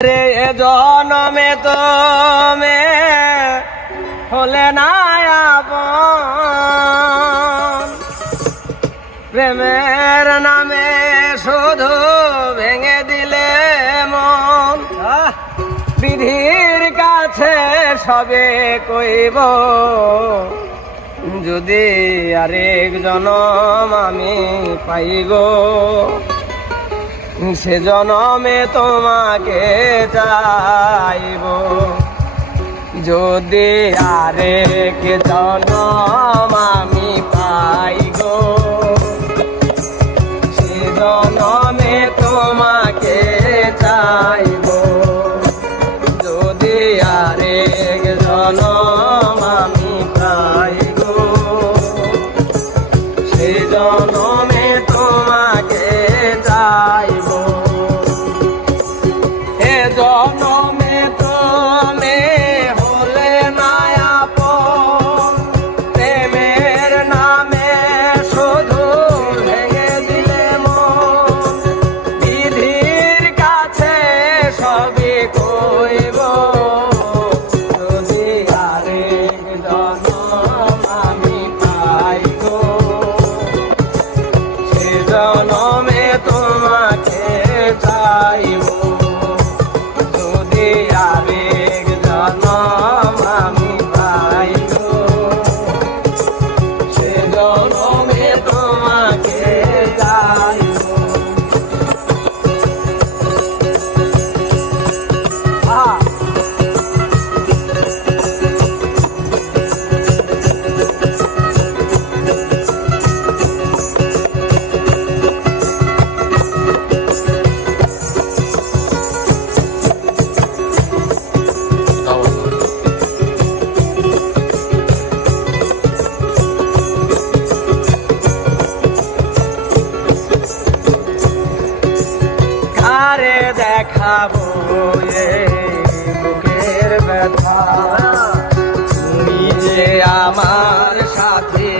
রে জনমে তুমি হলে না আপন, প্রেমের নামে শুধু ভেঙে দিলে মন। বিধির কাছে সবে কইব, যদি আরেক জনম আমি পাই গো, সে জনমে তোমাকে চাইব। যদি আরেক জনম আমি পাই গো, সে জনমে তোমাকে চাইব। যদি আরেক জনম আমি পাই গো, সে জনমে তোমাকে চাইব। এ জনমে তুমি হলে না আপন, প্রেমের নামে শুধু ভেঙে দিলে মন। বিধির কাছে সবই কইব, যদি আরেক জনম আমি পাই গো, সে জনমে তোমাকে চাইব। যদি আরেক জনম আমি পাই গো, সে জনমে তোমাকে চাইব। কারে দেখাবো এ বুকের ব্যথা, নিজে আমার সাথে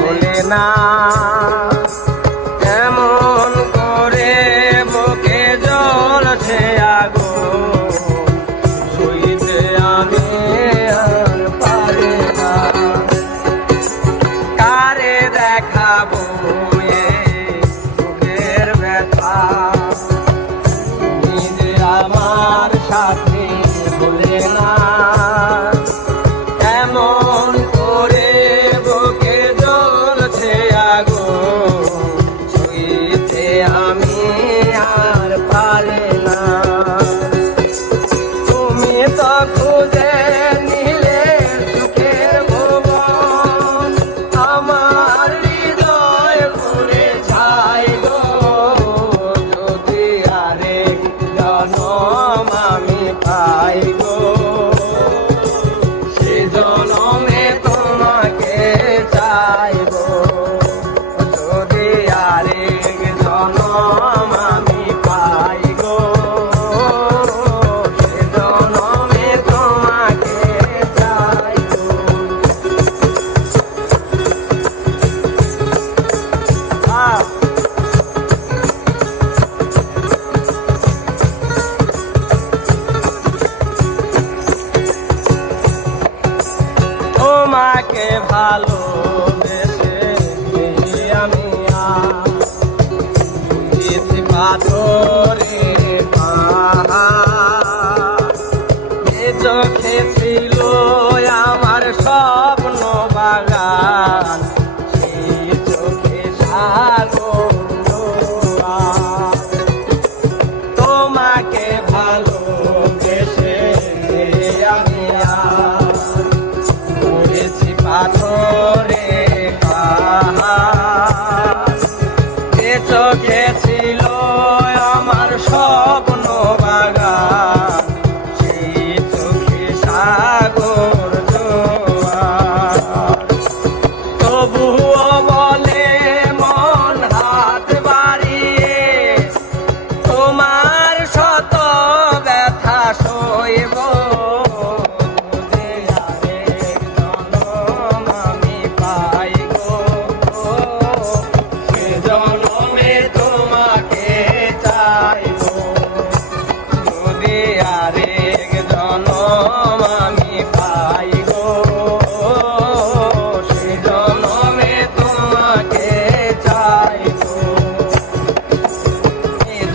হলে না। এমন করে বুকে জ্বলছে আগুন, সইতে আমি আর পারি না। কারে দেখাবো এ বুকের ব্যথা, আমার সাথে ভুলে না। এমন করে বুকে জ্বলছে আগুন, সইতে আমি আর পারি না। তুমি তো খুঁজে নিলে সুখের ভুবন, আমার হৃদয় ঘুরে যায় গো। যদি আরেক জনম আমি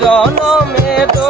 জনমে তো